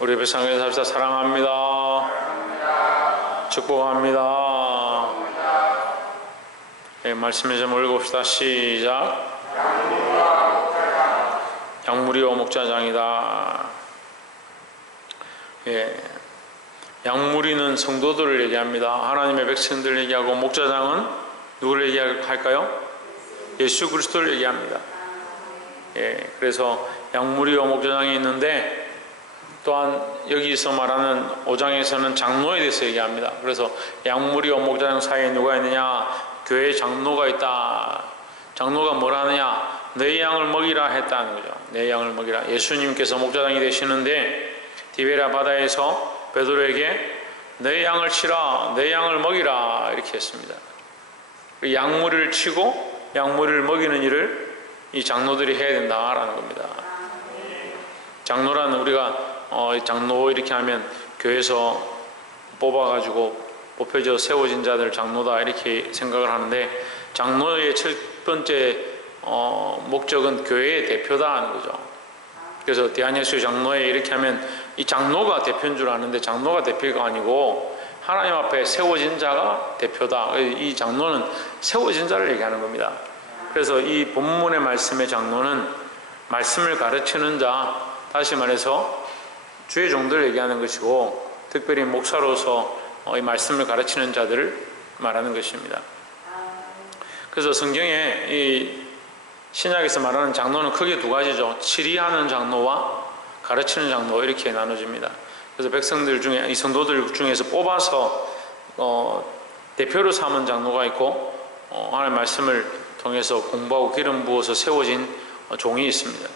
우리 배상에 삽시다. 사랑합니다. 축복합니다. 예, 말씀에 좀 읽읍시다. 시작. 양무리와 목자장이다. 예, 양무리는 성도들을 얘기합니다. 하나님의 백성들을 얘기하고, 목자장은 누구를 얘기할까요? 예수 그리스도를 얘기합니다. 예, 그래서 양무리와 목자장이 있는데, 또한 여기서 말하는 5장에서는 장로에 대해서 얘기합니다. 그래서 양무리와 목자장 사이에 누가 있느냐? 교회에 장로가 있다. 장로가 뭐라 하느냐? 내 양을 먹이라 했다는 거죠. 내 양을 먹이라. 예수님께서 목자장이 되시는데 디베랴 바다에서 베드로에게 내 양을 치라, 내 양을 먹이라 이렇게 했습니다. 양무리를 치고 양무리를 먹이는 일을 이 장로들이 해야 된다라는 겁니다. 장로라는 우리가 장로 이렇게 하면 교회에서 뽑아가지고 뽑혀져 세워진 자들 장로다 이렇게 생각을 하는데, 장로의 첫 번째 목적은 교회의 대표다 하는 거죠. 그래서 대한예수의 장로회 이렇게 하면 이 장로가 대표인 줄 아는데, 장로가 대표가 아니고 하나님 앞에 세워진 자가 대표다. 이 장로는 세워진 자를 얘기하는 겁니다. 그래서 이 본문의 말씀의 장로는 말씀을 가르치는 자, 다시 말해서 주의 종들을 얘기하는 것이고, 특별히 목사로서 이 말씀을 가르치는 자들을 말하는 것입니다. 그래서 성경에 이 신약에서 말하는 장로는 크게 두 가지죠. 치리하는 장로와 가르치는 장로 이렇게 나눠집니다. 그래서 백성들 중에, 이 성도들 중에서 뽑아서 대표로 삼은 장로가 있고, 하나님의 말씀을 통해서 공부하고 기름 부어서 세워진 종이 있습니다.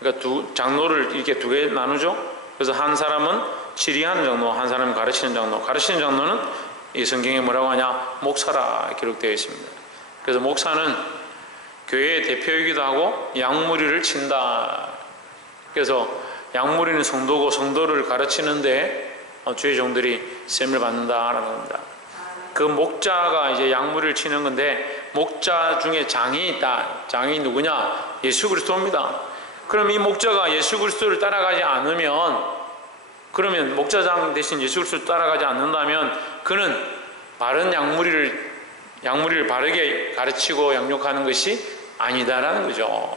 그러니까 장로를 이렇게 두 개 나누죠. 그래서 한 사람은 치리하는 장로, 한 사람은 가르치는 장로. 가르치는 장로는 이 성경에 뭐라고 하냐? 목사라 기록되어 있습니다. 그래서 목사는 교회의 대표이기도 하고 양무리를 친다. 그래서 양무리는 성도고, 성도를 가르치는데 주의 종들이 셈을 받는다라는 겁니다. 그 목자가 이제 양무리를 치는 건데, 목자 중에 장이 있다. 장이 누구냐? 예수 그리스도입니다. 그럼 이 목자가 예수 그리스도를 따라가지 않으면, 그러면 목자장 대신 예수 그리스도를 따라가지 않는다면 그는 바른 양무리를 바르게 가르치고 양육하는 것이 아니다라는 거죠.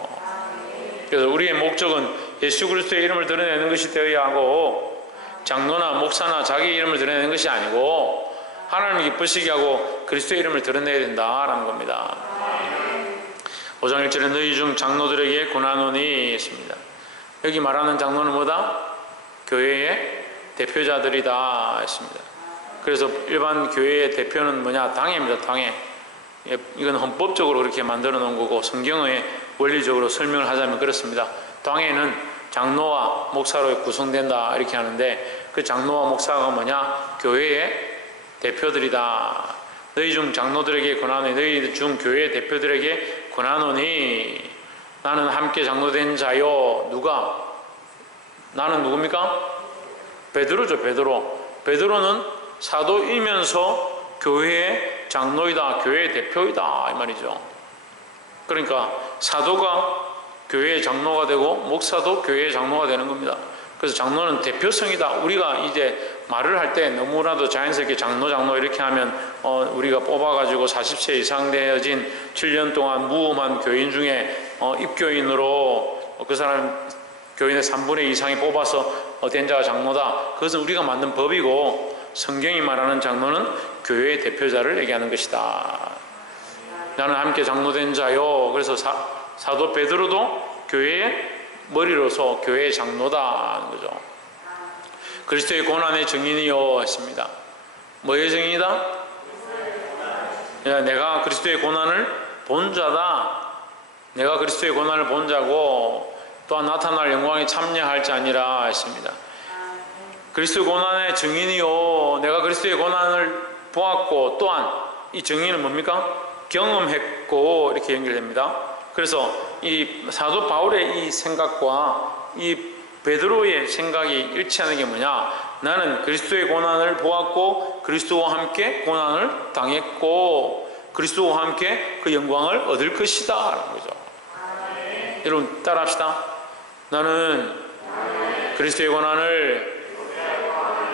그래서 우리의 목적은 예수 그리스도의 이름을 드러내는 것이 되어야 하고, 장로나 목사나 자기 이름을 드러내는 것이 아니고 하나님을 기쁘시게 하고 그리스도의 이름을 드러내야 된다라는 겁니다. 5장 1절에 너희 중 장로들에게 고난오니 했습니다. 여기 말하는 장로는 뭐다? 교회의 대표자들이다 했습니다. 그래서 일반 교회의 대표는 뭐냐? 당회입니다. 당회. 이건 헌법적으로 그렇게 만들어 놓은 거고, 성경의 원리적으로 설명을 하자면 그렇습니다. 당회는 장로와 목사로 구성된다 이렇게 하는데, 그 장로와 목사가 뭐냐? 교회의 대표들이다. 너희 중 장로들에게 권하노니, 너희 중 교회의 대표들에게 권하노니, 나는 함께 장로된 자요. 누가? 나는 누굽니까? 베드로죠. 베드로는 사도이면서 교회의 장로이다, 교회의 대표이다 이 말이죠. 그러니까 사도가 교회의 장로가 되고 목사도 교회의 장로가 되는 겁니다. 그래서 장로는 대표성이다. 우리가 이제 말을 할 때 너무나도 자연스럽게 장로 이렇게 하면 우리가 뽑아가지고 40세 이상 되어진 7년 동안 무험한 교인 중에 입교인으로 그 사람 교인의 3분의 2 이상이 뽑아서 된 자가 장로다. 그것은 우리가 만든 법이고, 성경이 말하는 장로는 교회의 대표자를 얘기하는 것이다. 나는 함께 장로된 자요. 그래서 사도 베드로도 교회의 머리로서 교회의 장로다 하는 거죠. 그리스도의 고난의 증인이요 했습니다. 뭐의 증인이다? 내가 그리스도의 고난을 본 자다. 내가 그리스도의 고난을 본 자고, 또한 나타날 영광에 참여할 자니라 했습니다. 그리스도의 고난의 증인이요. 내가 그리스도의 고난을 보았고, 또한 이 증인은 뭡니까? 경험했고 이렇게 연결됩니다. 그래서 이 사도 바울의 이 생각과 이 베드로의 생각이 일치하는 게 뭐냐? 나는 그리스도의 고난을 보았고 그리스도와 함께 고난을 당했고 그리스도와 함께 그 영광을 얻을 것이다 라는 거죠. 여러분 따라합시다. 나는 그리스도의 고난을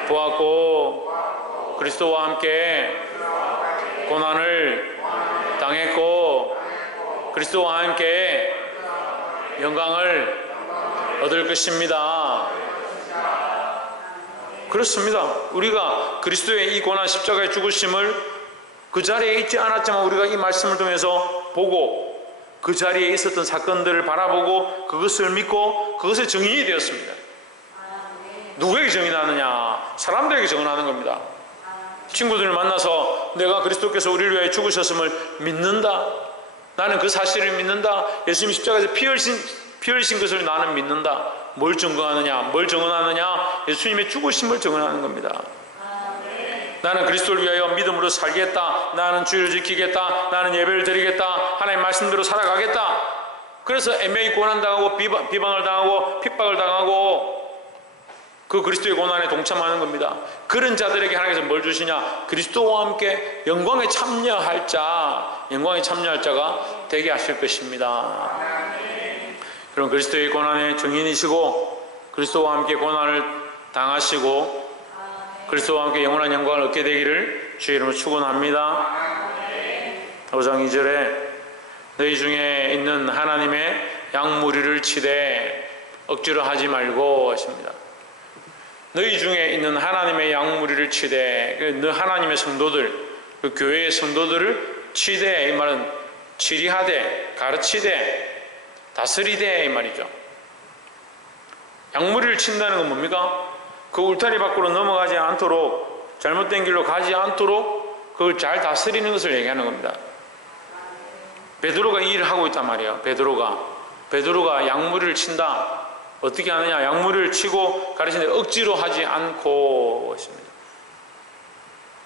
보았고 그리스도와 함께 고난을 당했고 그리스도와 함께 영광을 얻을 것입니다. 그렇습니다. 우리가 그리스도의 이 고난 십자가의 죽으심을 그 자리에 있지 않았지만 우리가 이 말씀을 통해서 보고 그 자리에 있었던 사건들을 바라보고 그것을 믿고 그것의 증인이 되었습니다. 누구에게 증인하느냐? 사람들에게 증언하는 겁니다. 친구들을 만나서 내가 그리스도께서 우리를 위하여 죽으셨음을 믿는다. 나는 그 사실을 믿는다. 예수님이 십자가에서 피 흘리신 것을 나는 믿는다. 뭘 증거하느냐? 뭘 증언하느냐? 예수님의 죽으심을 증언하는 겁니다. 나는 그리스도를 위하여 믿음으로 살겠다. 나는 주의를 지키겠다. 나는 예배를 드리겠다. 하나님 말씀대로 살아가겠다. 그래서 애매히 고난당하고 비방을 당하고 핍박을 당하고 그 그리스도의 고난에 동참하는 겁니다. 그런 자들에게 하나님께서 뭘 주시냐? 그리스도와 함께 영광에 참여할 자가 되게 하실 것입니다. 그럼 그리스도의 고난의 증인이시고 그리스도와 함께 고난을 당하시고 그리스도와 함께 영원한 영광을 얻게 되기를 주의 이름으로 축원합니다. 5장 2절에 너희 중에 있는 하나님의 양무리를 치되 억지로 하지 말고 하십니다. 너희 중에 있는 하나님의 양무리를 치되 너 하나님의 성도들 그 교회의 성도들을 치되 이 말은 치리하되 가르치되 다스리되 이 말이죠. 양무리를 친다는 건 뭡니까? 그 울타리 밖으로 넘어가지 않도록 잘못된 길로 가지 않도록 그걸 잘 다스리는 것을 얘기하는 겁니다. 베드로가 이 일을 하고 있단 말이에요. 베드로가 양무리를 친다. 어떻게 하느냐? 양무리를 치고 가르치는데 억지로 하지 않고 있습니다.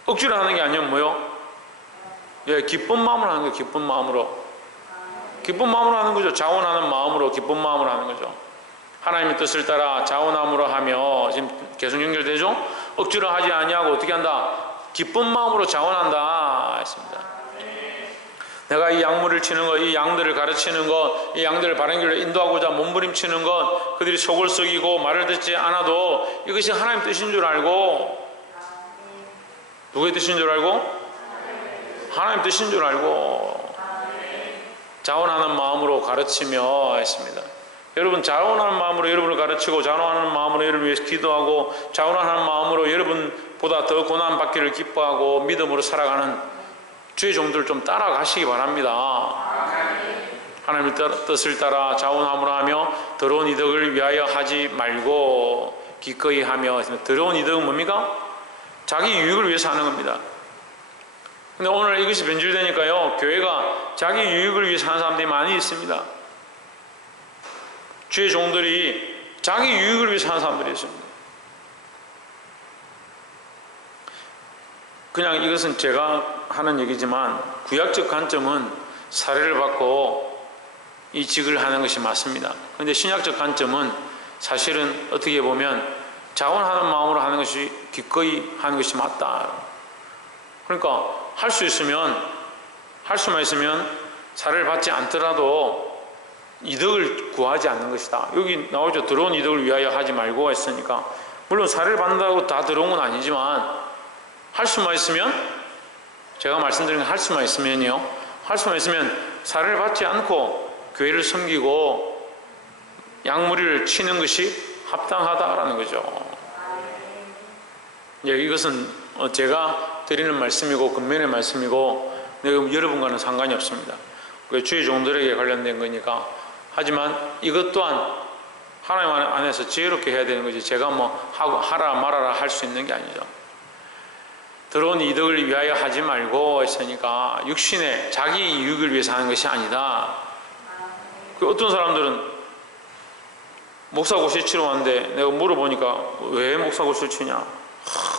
억지로 하는 게 아니면 뭐요? 예, 기쁜 마음으로 하는 거예요. 기쁜 마음으로 하는 거죠. 자원하는 마음으로 기쁜 마음으로 하는 거죠. 하나님의 뜻을 따라 자원함으로 하며 지금 계속 연결되죠? 억지로 하지 아니하고 어떻게 한다? 기쁜 마음으로 자원한다 했습니다. 내가 이 양무리를 치는 것, 이 양들을 가르치는 것, 이 양들을 바른 길로 인도하고자 몸부림치는 것, 그들이 속을 썩이고 말을 듣지 않아도 이것이 하나님 뜻인 줄 알고, 누구의 뜻인 줄 알고? 하나님 뜻인 줄 알고 자원하는 마음으로 가르치며 했습니다. 여러분, 자원하는 마음으로 여러분을 가르치고 자원하는 마음으로 여러분을 위해서 기도하고 자원하는 마음으로 여러분보다 더 고난받기를 기뻐하고 믿음으로 살아가는 주의 종들 좀 따라가시기 바랍니다. 하나님의 뜻을 따라 자원함으로 하며 더러운 이득을 위하여 하지 말고 기꺼이 하며. 더러운 이득은 뭡니까? 자기 유익을 위해서 하는 겁니다. 근데 오늘 이것이 변질되니까요, 교회가 자기 유익을 위해서 하는 사람들이 많이 있습니다. 주의 종들이 자기 유익을 위해서 하는 사람들이 있습니다. 그냥 이것은 제가 하는 얘기지만 구약적 관점은 사례를 받고 이직을 하는 것이 맞습니다. 그런데 신약적 관점은 사실은 어떻게 보면 자원하는 마음으로 하는 것이 기꺼이 하는 것이 맞다. 그러니까 할 수만 있으면 사례를 받지 않더라도 이득을 구하지 않는 것이다. 여기 나오죠. 들어온 이득을 위하여 하지 말고 했으니까, 물론 사례를 받는다고 다 들어온 건 아니지만 할 수만 있으면, 제가 말씀드린 할 수만 있으면 사례를 받지 않고 교회를 섬기고 양무리를 치는 것이 합당하다라는 거죠. 이것은 제가 드리는 말씀이고 근면의 말씀이고 여러분과는 상관이 없습니다. 주의 종들에게 관련된 거니까. 하지만 이것 또한 하나님 안에서 지혜롭게 해야 되는 거지, 제가 뭐 하라 말아라 할 수 있는 게 아니죠. 들어온 이득을 위하여 하지 말고 했으니까 육신의 자기 이익을 위해서 하는 것이 아니다. 어떤 사람들은 목사고시 치러 왔는데 내가 물어보니까 왜 목사고시를 치냐?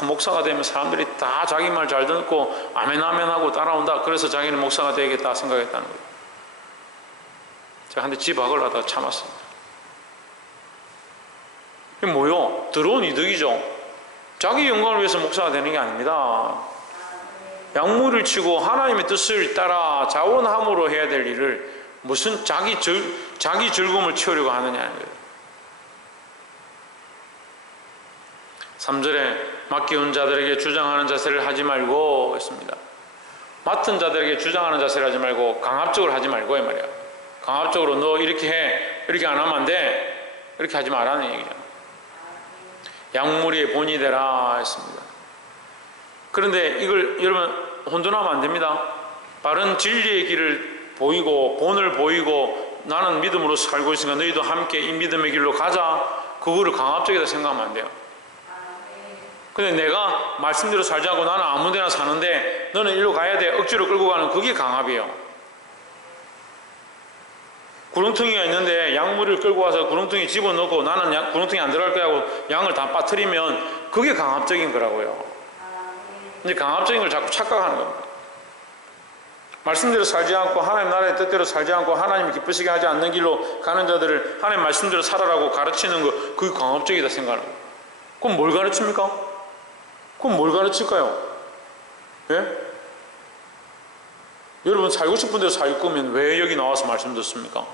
목사가 되면 사람들이 다 자기 말 잘 듣고 아멘 아멘 하고 따라온다. 그래서 자기는 목사가 되겠다 생각했다는 거예요. 제가 한대 집박을 하다가 참았습니다. 이게 뭐요? 들어온 이득이죠. 자기 영광을 위해서 목사가 되는 게 아닙니다. 양무리를 치고 하나님의 뜻을 따라 자원함으로 해야 될 일을 무슨 자기 즐거움을 채우려고 하느냐는 거예요. 3절에 맡기운 자들에게 주장하는 자세를 하지 말고 했습니다. 맡은 자들에게 주장하는 자세를 하지 말고 강압적으로 하지 말고 이 말이야. 강압적으로 너 이렇게 해, 이렇게 안 하면 안 돼, 이렇게 하지 말라는 얘기잖아. 양무리의 본이 되라 했습니다. 그런데 이걸 여러분 혼돈하면 안 됩니다. 바른 진리의 길을 보이고 본을 보이고 나는 믿음으로 살고 있으니까 너희도 함께 이 믿음의 길로 가자, 그거를 강압적이다 생각하면 안 돼요. 근데 내가 말씀대로 살지 않고 나는 아무 데나 사는데 너는 일로 가야 돼, 억지로 끌고 가는, 그게 강압이에요. 구렁텅이가 있는데 양무리를 끌고 와서 구렁텅이 집어넣고 나는 구렁텅이 안 들어갈 거야 하고 양을 다 빠뜨리면 그게 강압적인 거라고요. 근데 강압적인 걸 자꾸 착각하는 겁니다. 말씀대로 살지 않고 하나님 나라의 뜻대로 살지 않고 하나님이 기쁘시게 하지 않는 길로 가는 자들을 하나님 말씀대로 살아라고 가르치는 거, 그게 강압적이다 생각하는 거예요. 그럼 뭘 가르칩니까? 그럼 뭘 가르칠까요? 예? 여러분 살고 싶은 대로 살 거면 왜 여기 나와서 말씀 듣습니까?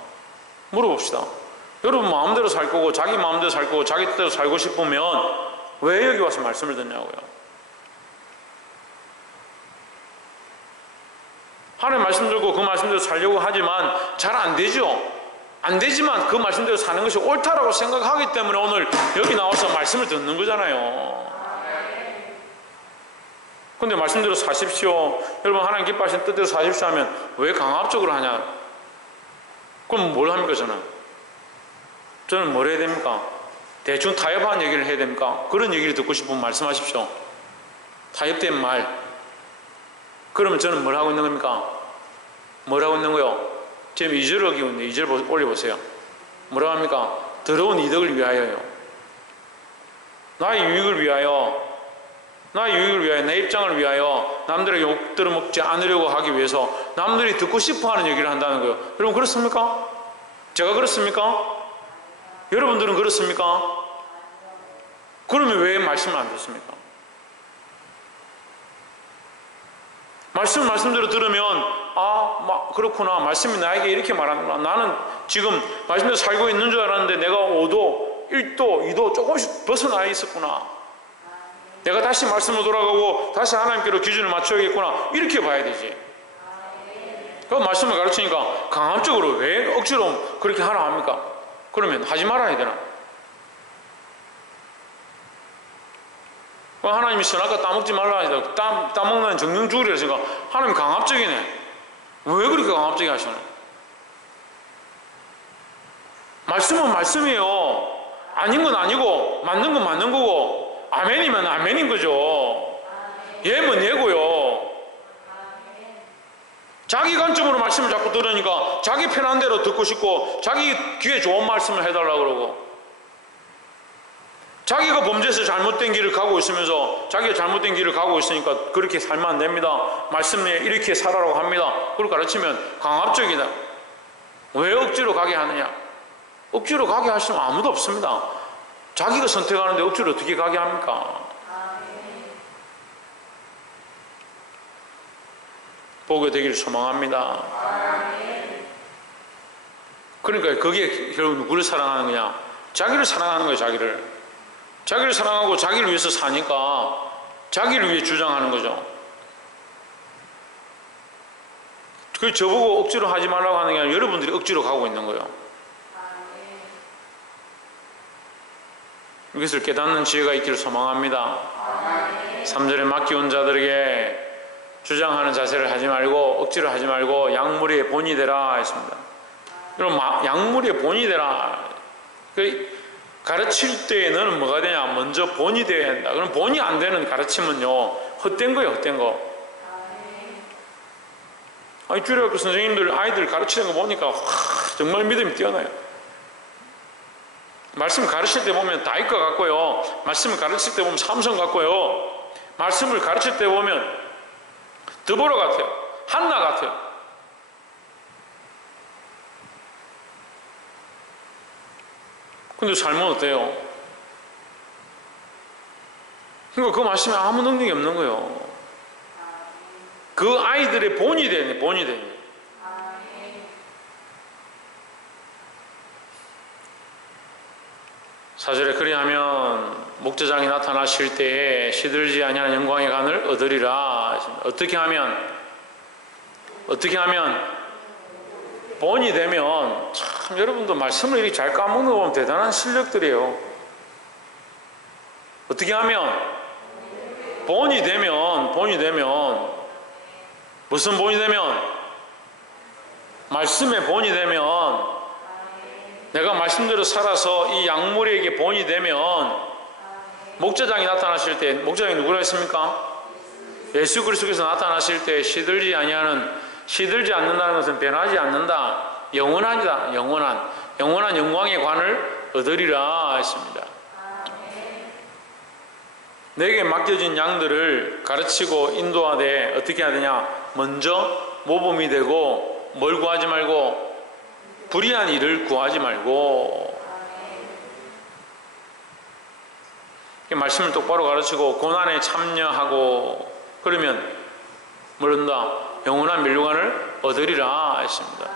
물어봅시다. 여러분 마음대로 살 거고 자기 마음대로 살 거고 자기 뜻대로 살고 싶으면 왜 여기 와서 말씀을 듣냐고요. 하나님 말씀 들고 그 말씀대로 살려고 하지만 잘 안 되죠. 안 되지만 그 말씀대로 사는 것이 옳다라고 생각하기 때문에 오늘 여기 나와서 말씀을 듣는 거잖아요. 근데 말씀대로 사십시오, 여러분 하나님 기뻐하시는 뜻대로 사십시오 하면 왜 강압적으로 하냐? 그럼 뭘 합니까? 저는 뭘 해야 됩니까? 대충 타협한 얘기를 해야 됩니까? 그런 얘기를 듣고 싶으면 말씀하십시오. 타협된 말. 그러면 저는 뭘 하고 있는 겁니까? 뭘 하고 있는 거요? 지금 2절 어기고 있는데 2절 올려보세요. 뭐라고 합니까? 더러운 이득을 위하여요. 나의 유익을 위하여, 나의 유익을 위하여, 내 입장을 위하여 남들에게 욕 들어먹지 않으려고 하기 위해서 남들이 듣고 싶어하는 얘기를 한다는 거예요. 여러분 그렇습니까? 제가 그렇습니까? 여러분들은 그렇습니까? 그러면 왜 말씀을 안 듣습니까? 말씀대로 들으면 그렇구나, 말씀이 나에게 이렇게 말하는구나, 나는 지금 말씀대로 살고 있는 줄 알았는데 내가 5도, 1도, 2도 조금씩 벗어나 있었구나, 내가 다시 말씀으로 돌아가고 다시 하나님께로 기준을 맞춰야겠구나, 이렇게 봐야 되지. 그 말씀을 가르치니까 강압적으로 왜 억지로 그렇게 하라 합니까? 그러면 하지 말아야 되나? 하나님이 선악과 따먹지 말라 하니까 따먹는 정령 죽으려 했으니까 하나님 강압적이네. 왜 그렇게 강압적이게 하시나? 말씀은 말씀이에요. 아닌 건 아니고 맞는 건 맞는 거고 아멘이면 아멘인 거죠. 예면 예고요. 자기 관점으로 말씀을 자꾸 들으니까 자기 편한 대로 듣고 싶고 자기 귀에 좋은 말씀을 해달라고 그러고, 자기가 범죄해서 잘못된 길을 가고 있으면서 자기가 잘못된 길을 가고 있으니까 그렇게 살면 안 됩니다, 말씀에 이렇게 살아라고 합니다, 그걸 가르치면 강압적이다. 왜 억지로 가게 하느냐? 억지로 가게 하시면 아무도 없습니다. 자기가 선택하는데 억지로 어떻게 가게 합니까? 보게 되기를 소망합니다. 그러니까 그게 결국 누구를 사랑하는 거냐? 자기를 사랑하는 거예요. 자기를 사랑하고 자기를 위해서 사니까 자기를 위해 주장하는 거죠. 그 저보고 억지로 하지 말라고 하는 게 아니라 여러분들이 억지로 가고 있는 거예요. 이것을 깨닫는 지혜가 있기를 소망합니다. 3절에 맡기운 자들에게 주장하는 자세를 하지 말고 억지로 하지 말고 양무리의 본이 되라 했습니다. 여러분 양무리의 본이 되라. 가르칠 때 너는 뭐가 되냐? 먼저 본이 되어야 한다. 그럼 본이 안 되는 가르침은요 헛된 거예요. 헛된 거. 주일학교 선생님들 아이들 가르치는 거 보니까 정말 믿음이 뛰어나요. 말씀 가르칠 때 보면 다윗과 같고요, 말씀을 가르칠 때 보면 삼성 같고요, 말씀을 가르칠 때 보면 드보라 같아요, 한나 같아요. 근데 삶은 어때요? 그러니까 그 말씀에 아무 능력이 없는 거예요. 그 아이들의 본이 되네, 본이 되네. 4절에 그리하면 목자장이 나타나실 때에 시들지 아니하는 영광의 관을 얻으리라. 어떻게 하면 본이 되면, 참 여러분도 말씀을 이렇게 잘 까먹는 거 보면 대단한 실력들이에요. 어떻게 하면 본이 되면 무슨 본이 되면 말씀의 본이 되면, 내가 말씀대로 살아서 이 약물에게 본이 되면, 목자장이 나타나실 때, 목자장이 누구라 했습니까? 예수 그리스도께서 나타나실 때 시들지 않는다는 것은 변하지 않는다, 영원하다, 영원한 영광의 관을 얻으리라 했습니다. 내게 맡겨진 양들을 가르치고 인도하되 어떻게 해야 되냐? 먼저 모범이 되고, 뭘 구하지 말고? 불의한 일을 구하지 말고. 말씀을 똑바로 가르치고 고난에 참여하고, 그러면 모른다, 영원한 면류관을 얻으리라 했습니다.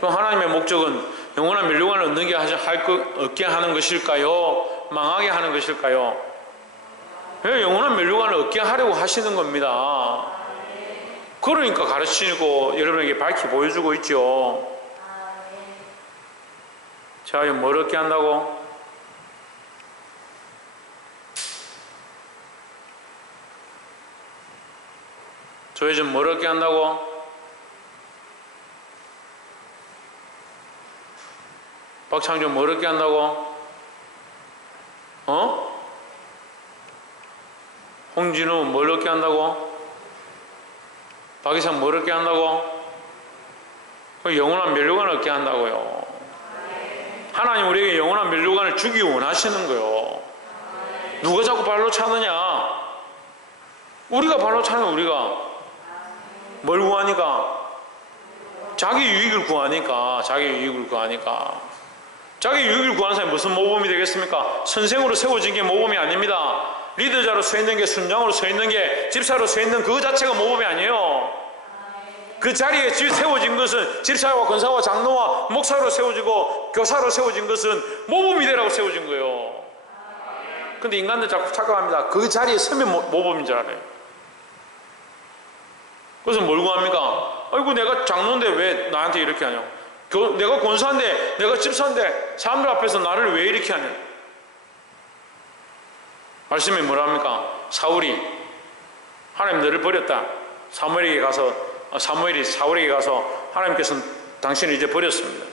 그럼 하나님의 목적은 영원한 면류관을 얻게 하는 것일까요? 망하게 하는 것일까요? 왜 영원한 면류관을 얻게 하려고 하시는 겁니다. 그러니까 가르치고 여러분에게 밝히 보여주고 있죠. 자, 뭘 얻게 한다고? 저희 좀 뭘 얻게 한다고? 박창준 뭘 얻게 한다고? 홍진우 뭘 얻게 한다고? 박이상 뭘 얻게 한다고? 영원한 면류관을 얻게 한다고요. 하나님 우리에게 영원한 면류관을 주기 원하시는 거요. 누가 자꾸 발로 차느냐? 우리가 발로 차는, 우리가 뭘 구하니까? 자기 유익을 구하니까. 자기 유익을 구하는 사람이 무슨 모범이 되겠습니까? 선생으로 세워진 게 모범이 아닙니다. 리더자로 서 있는 게, 순장으로 서 있는 게, 집사로 서 있는 그 자체가 모범이 아니에요. 그 자리에 세워진 것은, 집사와 권사와 장로와 목사로 세워지고 교사로 세워진 것은 모범이 되라고 세워진 거예요. 근데 인간들 자꾸 착각합니다. 그 자리에 서면 모범인 줄 알아요. 그래서 뭘 구합니까? 아이고, 내가 장로인데 왜 나한테 이렇게 하냐? 내가 권사인데, 내가 집사인데 사람들 앞에서 나를 왜 이렇게 하냐? 말씀이 뭐라 합니까? 사울이 하나님 너를 버렸다. 사무엘이 사울에게 가서 하나님께서는 당신을 이제 버렸습니다.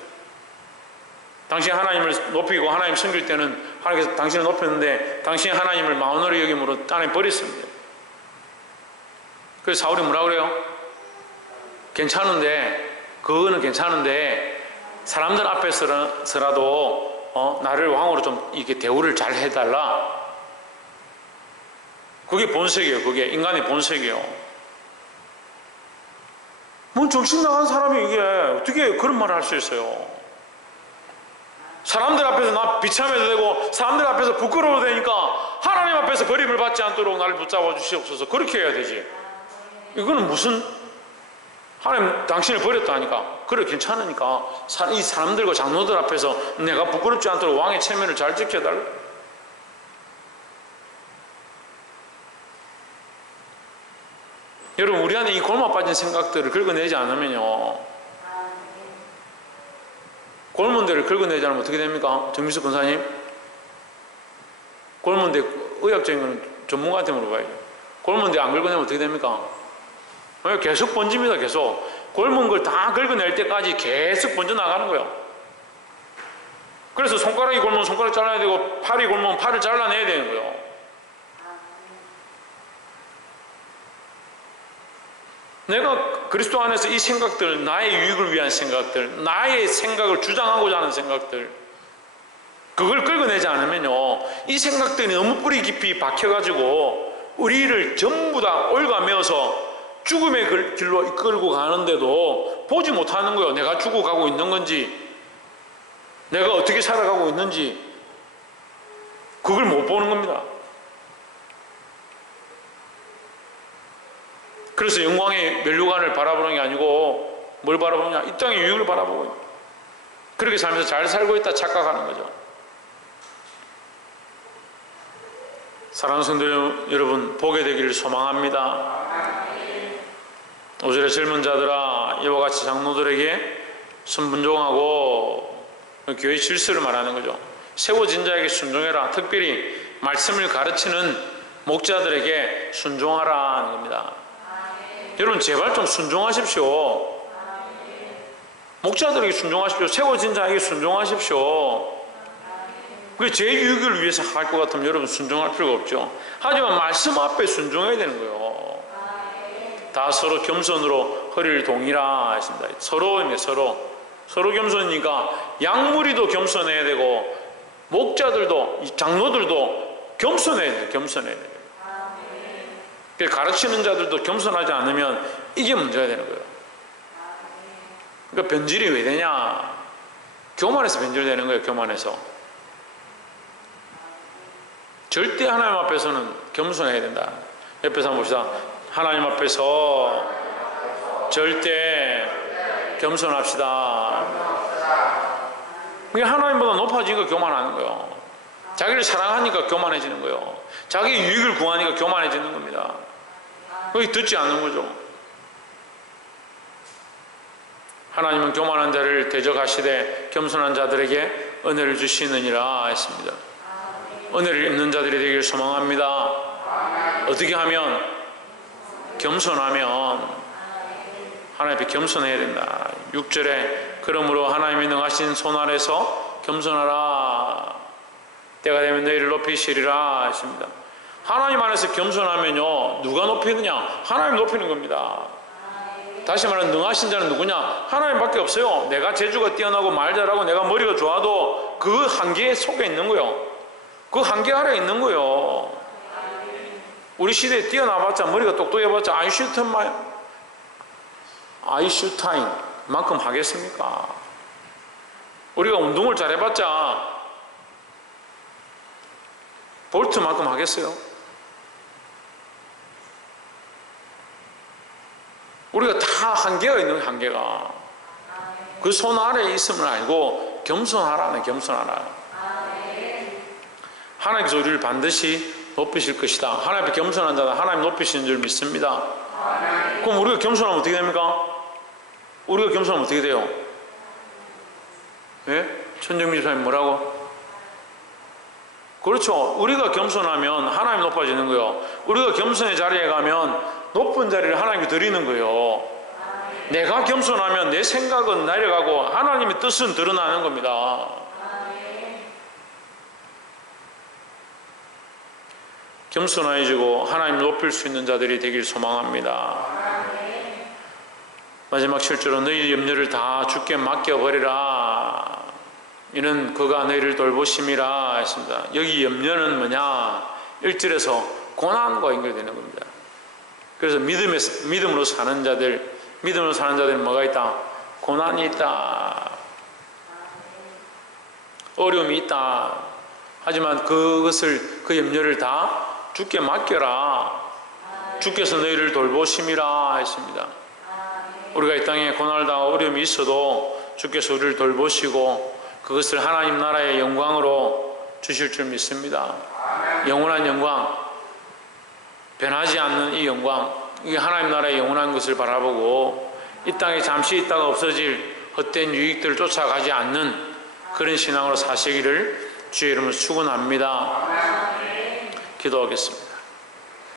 당신이 하나님을 높이고 하나님 섬길 때는 하나님께서 당신을 높였는데, 당신이 하나님을 마음으로 여김으로 하나님 버렸습니다. 그래서 사울이 뭐라 그래요? 그거는 괜찮은데 사람들 앞에서라도 나를 왕으로 좀 이렇게 대우를 잘 해달라. 그게 본색이에요. 그게 인간의 본색이에요. 뭔 정신 나간 사람이 이게 어떻게 그런 말을 할 수 있어요? 사람들 앞에서 나 비참해도 되고 사람들 앞에서 부끄러워도 되니까 하나님 앞에서 버림을 받지 않도록 나를 붙잡아 주시옵소서, 그렇게 해야 되지. 이거는 무슨, 하나님 당신을 버렸다니까, 그래 괜찮으니까 이 사람들과 장로들 앞에서 내가 부끄럽지 않도록 왕의 체면을 잘 지켜달라. 여러분, 우리 안에 이 골마 빠진 생각들을 긁어내지 않으면요, 골문 데를 긁어내지 않으면 어떻게 됩니까? 정민수 권사님, 골문 데 의학적인 건 전문가한테 물어봐야죠. 골문 데 안 긁어내면 어떻게 됩니까? 계속 번집니다. 계속 골문 걸 다 긁어낼 때까지 계속 번져 나가는 거예요. 그래서 손가락이 골면 손가락 잘라야 되고, 팔이 골면 팔을 잘라내야 되는 거예요. 내가 그리스도 안에서 이 생각들, 나의 유익을 위한 생각들, 나의 생각을 주장하고자 하는 생각들, 그걸 끌어내지 않으면요, 이 생각들이 너무 뿌리 깊이 박혀가지고 우리를 전부 다 올가매어서 죽음의 길로 이끌고 가는데도 보지 못하는 거예요. 내가 죽어가고 있는 건지, 내가 어떻게 살아가고 있는지, 그걸 못 보는 겁니다. 그래서 영광의 면류관을 바라보는 게 아니고 뭘 바라보느냐? 이 땅의 유익을 바라보고 있다. 그렇게 살면서 잘 살고 있다 착각하는 거죠. 사랑하는 성도 여러분, 보게 되기를 소망합니다. 5절에 젊은 자들아, 이와 같이 장로들에게 순분종하고 교회 질서를 말하는 거죠. 세워진 자에게 순종해라. 특별히 말씀을 가르치는 목자들에게 순종하라는 겁니다. 여러분, 제발 좀 순종하십시오. 목자들에게 순종하십시오. 세워진 자에게 순종하십시오. 그게 제 유익을 위해서 할 것 같으면 여러분 순종할 필요가 없죠. 하지만 말씀 앞에 순종해야 되는 거예요. 다 서로 겸손으로 허리를 동이라 했습니다. 서로 겸손이니까 양무리도 겸손해야 되고 목자들도 장로들도 겸손해야 돼요. 겸손해야 돼요. 가르치는 자들도 겸손하지 않으면 이게 문제가 되는 거예요. 그러니까 변질이 왜 되냐? 교만해서 변질되는 거예요. 교만해서. 절대 하나님 앞에서는 겸손해야 된다. 옆에서 한번 봅시다. 하나님 앞에서 절대 겸손합시다. 하나님보다 높아지니까 교만하는 거예요. 자기를 사랑하니까 교만해지는 거예요. 자기 유익을 구하니까 교만해지는 겁니다. 그게 듣지 않는 거죠. 하나님은 교만한 자를 대적하시되 겸손한 자들에게 은혜를 주시느니라 했습니다. 은혜를 입는 자들이 되기를 소망합니다. 어떻게 하면? 겸손하면. 하나님 앞에 겸손해야 된다. 6절에 그러므로 하나님이 능하신 손 아래서 겸손하라. 때가 되면 너희를 높이시리라 했습니다. 하나님 안에서 겸손하면요, 누가 높이느냐? 하나님 높이는 겁니다. 다시 말하면 능하신 자는 누구냐? 하나님밖에 없어요. 내가 재주가 뛰어나고 말 잘하고 내가 머리가 좋아도 그 한계 속에 있는 거예요. 그 한계 아래에 있는 거예요. 우리 시대에 뛰어나봤자 머리가 똑똑해봤자 아인슈타인만큼 하겠습니까? 우리가 운동을 잘해봤자 볼트만큼 하겠어요? 우리가 다 한계가 있는 거예요. 한계가. 그 손 아래에 있음을 알고 겸손하라는, 겸손하라. 하나님께서 우리를 반드시 높이실 것이다. 하나님 앞에 겸손한 자는 하나님 높이시는 줄 믿습니다. 그럼 우리가 겸손하면 어떻게 됩니까? 우리가 겸손하면 어떻게 돼요? 예? 천정민 집사님 뭐라고? 그렇죠. 우리가 겸손하면 하나님 높아지는 거예요. 우리가 겸손의 자리에 가면 높은 자리를 하나님께 드리는 거예요. 내가 겸손하면 내 생각은 내려가고 하나님의 뜻은 드러나는 겁니다. 겸손해지고 하나님 높일 수 있는 자들이 되길 소망합니다. 마지막 7절은 너희 염려를 다 주께 맡겨버리라. 이는 그가 너희를 돌보심이라 했습니다. 여기 염려는 뭐냐? 1절에서 고난과 연결되는 겁니다. 그래서 믿음으로 사는 자들은 뭐가 있다? 고난이 있다. 어려움이 있다. 하지만 그 염려를 다 주께 맡겨라. 주께서 너희를 돌보심이라 했습니다. 우리가 이 땅에 고난당하고 어려움이 있어도 주께서 우리를 돌보시고 그것을 하나님 나라의 영광으로 주실 줄 믿습니다. 영원한 영광, 변하지 않는 이 영광, 이게 하나님 나라의 영원한 것을 바라보고 이 땅에 잠시 있다가 없어질 헛된 유익들을 쫓아가지 않는 그런 신앙으로 사시기를 주의 이름으로 축원합니다. 기도하겠습니다.